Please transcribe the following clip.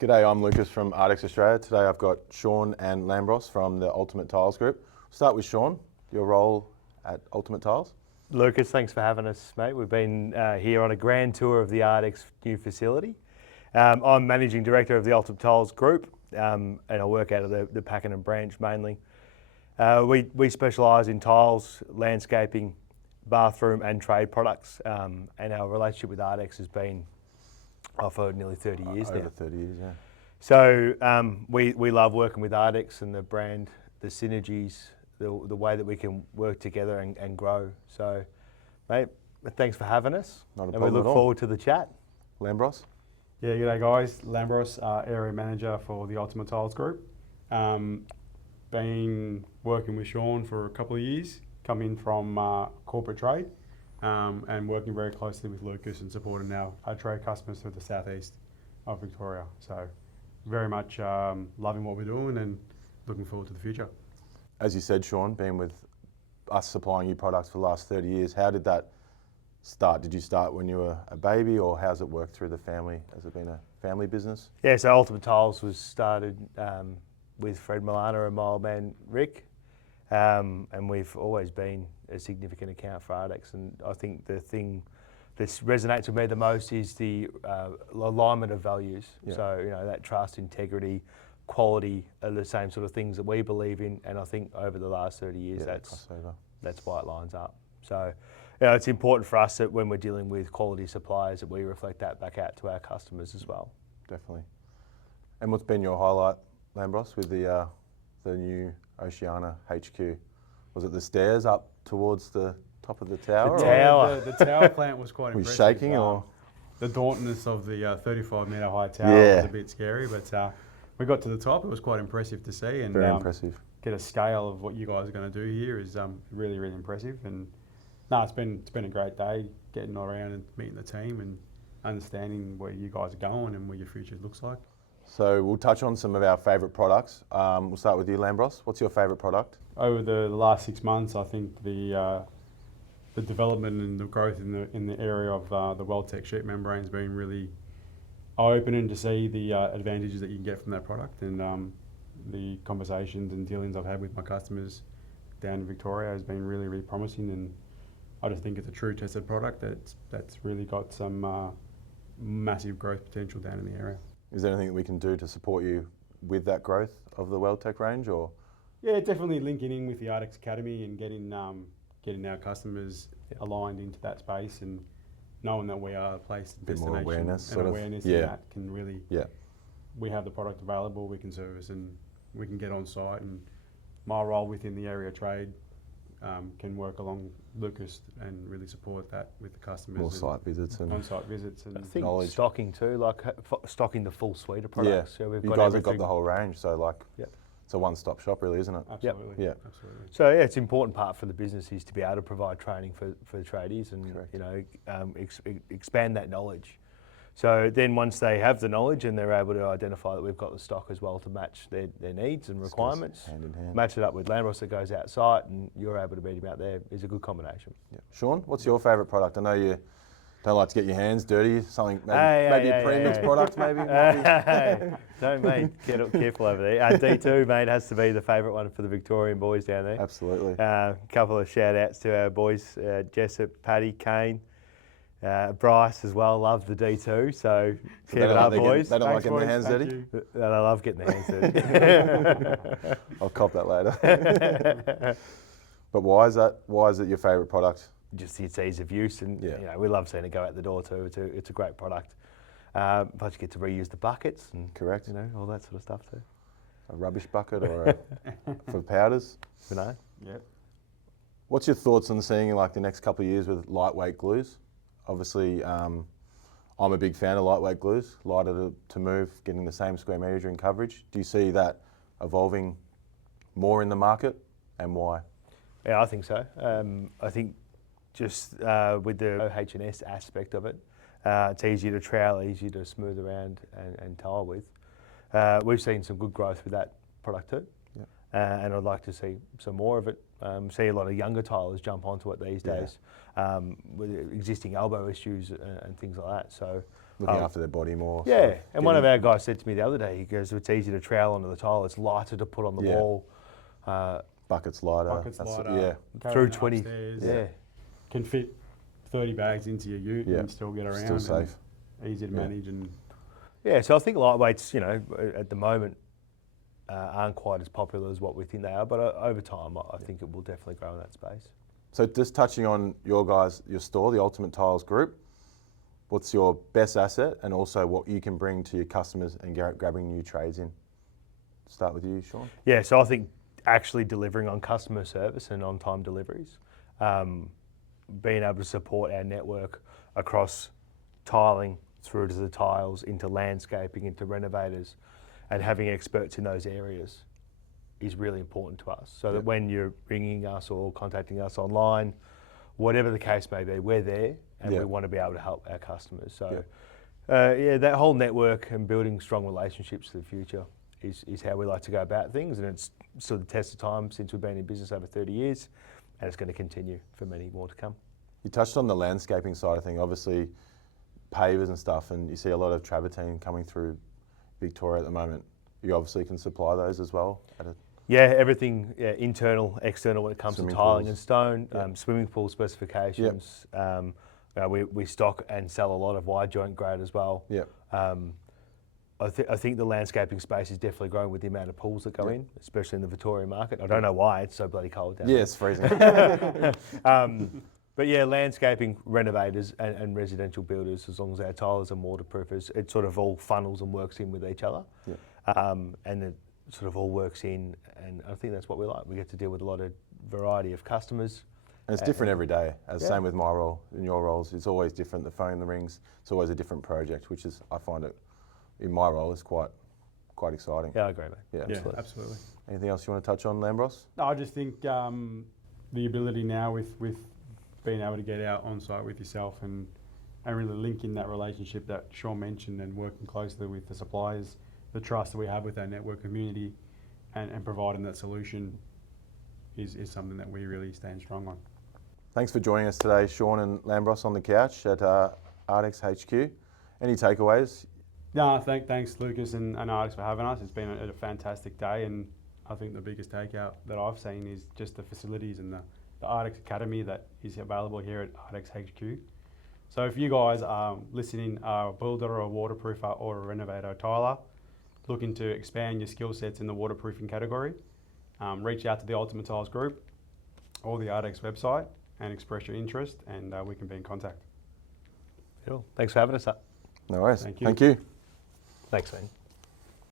G'day, I'm Lucas from ARDEX Australia. Today I've got Sean and Lambros from the Ultimate Tiles Group. Start with Sean, your role at Ultimate Tiles. Lucas, thanks for having us, mate. We've been here on a grand tour of the ARDEX new facility. I'm Managing Director of the Ultimate Tiles Group, and I work out of the Pakenham branch mainly. We specialise in tiles, landscaping, bathroom and trade products, and our relationship with ARDEX has been for nearly 30 years now. Over 30 years, yeah. So we love working with ARDEX and the brand, the synergies, the way that we can work together and grow. So, mate, thanks for having us. Not a and we problem look at all. forward to the chat. Lambros? Yeah, g'day guys. Lambros, Area Manager for the Ultimate Tiles Group. Been working with Sean for a couple of years, coming from corporate trade, and working very closely with Lucas and supporting our trade customers through the southeast of Victoria. So very much loving what we're doing and looking forward to the future. As you said, Sean, been with us supplying you products for the last 30 years. How did that start? Did you start when you were a baby, or how's it worked through the family? Has it been a family business? Yeah, so Ultimate Tiles was started with Fred Milana and my old man Rick, and we've always been a significant account for ARDEX. And I think the thing that resonates with me the most is the alignment of values. Yeah. So, you know, that trust, integrity, quality are the same sort of things that we believe in, and I think over the last 30 years Yeah, that's why it lines up. So, you know, it's important for us that when we're dealing with quality suppliers that we reflect that back out to our customers as well. Definitely. And what's been your highlight, Lambros, with the new Oceania HQ? Was it the stairs up towards the top of the tower? The tower. The tower plant was quite Were you impressive. shaking or? The dauntiness of the 35 metre high tower Yeah. was a bit scary, but we got to the top. It was quite impressive to see, and Very impressive. get a scale of what you guys are going to do here is really, really impressive. And no, it's been a great day getting around and meeting the team and understanding where you guys are going and what your future looks like. So we'll touch on some of our favourite products. We'll start with you, Lambros. What's your favourite product? Over the last 6 months, I think the development and the growth in the area of the WeldTech sheet membrane has been really eye-opening to see the advantages that you can get from that product, and the conversations and dealings I've had with my customers down in Victoria has been really, really promising, and I just think it's a true tested product that's really got some massive growth potential down in the area. Is there anything that we can do to support you with that growth of the WeldTech range, or? Yeah, definitely linking in with the ARDEX Academy and getting our customers aligned into that space, and knowing that we are a place, Bit more destination, awareness, and sort of. awareness Yeah. in that can really. Yeah. We have the product available, we can service, and we can get on site. And my role within the area trade can work along Lucas and really support that with the customers. More site visits and on-site visits and I think knowledge. stocking too, like stocking the full suite of products. Yeah, So we've you got guys have everything. got the whole range, so like, Yep. it's a one-stop shop really, isn't it? absolutely, Yeah. absolutely. So yeah, it's an important part for the business is to be able to provide training for the tradies and Correct. you know expand that knowledge. So then once they have the knowledge and they're able to identify that we've got the stock as well to match their needs and requirements, Hand in hand. match it up with Lambros that goes outside and you're able to meet him out there is a good combination. Yeah. Sean, what's your favourite product? I know you don't like to get your hands dirty. Something maybe, Hey, maybe hey, a premix hey. product, maybe. Hey, don't mate, get up careful over there. D2 mate has to be the favourite one for the Victorian boys down there. Absolutely. Couple of shout outs to our boys, Jessup, Paddy, Kane, Bryce as well, love the D2, so keep it up boys. They don't like getting their Thanks, hands boys. dirty. Thank They love getting their hands dirty. I'll cop that later. But why is that? Why is it your favourite product? Just its ease of use, and Yeah. you know we love seeing it go out the door too. It's a great product. Plus you get to reuse the buckets and Correct. you know all that sort of stuff too. A rubbish bucket or for powders? You know. Yep. What's your thoughts on seeing like the next couple of years with lightweight glues? Obviously, I'm a big fan of lightweight glues, lighter to move, getting the same square metre in coverage. Do you see that evolving more in the market, and why? Yeah, I think so. I think just with the OH&S aspect of it, it's easier to trowel, easier to smooth around and tile with. We've seen some good growth with that product too, and I'd like to see some more of it. See a lot of younger tilers jump onto it these days with existing elbow issues and things like that. So Looking after their body more. Yeah, sort of and one of getting- our guys said to me the other day, he goes, it's easy to trowel onto the tile, it's lighter to put on the Yeah. wall. buckets lighter. Buckets that's- lighter. Yeah. carrying Through it 20, upstairs, yeah. Can fit 30 bags into your ute Yeah. and still get around. Still safe. And easy to Yeah. manage and Yeah, so I think lightweights, at the moment aren't quite as popular as what we think they are, but over time I think it will definitely grow in that space. So just touching on your store, the Ultimate Tiles Group, what's your best asset and also what you can bring to your customers and grabbing new trades in? Start with you, Sean. Yeah, so I think actually delivering on customer service and on-time deliveries, being able to support our network across tiling through to the tiles, into landscaping, into renovators, and having experts in those areas is really important to us. So that when you're ringing us or contacting us online, whatever the case may be, we're there and we want to be able to help our customers. So that whole network and building strong relationships for the future is how we like to go about things, and it's sort of the test of time since we've been in business over 30 years, and it's going to continue for many more to come. You touched on the landscaping side of things, obviously pavers and stuff, and you see a lot of travertine coming through Victoria at the moment. You obviously can supply those as well. Yeah, everything internal, external when it comes Swimming to tiling pools. and stone, swimming pool specifications. We stock and sell a lot of wide joint grade as well. Yep. I think the landscaping space is definitely growing with the amount of pools that go in, especially in the Victoria market. I don't know why, it's so bloody cold down Yeah, there. it's freezing. But yeah, landscaping, renovators and residential builders, as long as our tilers and waterproofers, it sort of all funnels and works in with each other. And it sort of all works in, and I think that's what we like. We get to deal with a lot of variety of customers. And it's different every day, same with my role and your roles. It's always different. The phone, the rings, it's always a different project, which is, I find it, in my role, is quite exciting. Yeah, I agree, mate. Yeah, absolutely. Anything else you want to touch on, Lambros? No, I just think the ability now with being able to get out on site with yourself and really link in that relationship that Sean mentioned and working closely with the suppliers, the trust that we have with our network community and providing that solution is something that we really stand strong on. Thanks for joining us today, Sean and Lambros on the couch at ARDEX HQ. Any takeaways? No, thanks Lucas and ARDEX for having us. It's been a fantastic day, and I think the biggest takeout that I've seen is just the facilities and the ARDEX Academy that is available here at ARDEX HQ. So if you guys are listening, a builder or a waterproofer or a renovator or tiler, looking to expand your skill sets in the waterproofing category, reach out to the Ultimate Tiles Group or the ARDEX website and express your interest, and we can be in contact. Cool. Thanks for having us up. No worries. Thank you. Thank you. Thanks, man.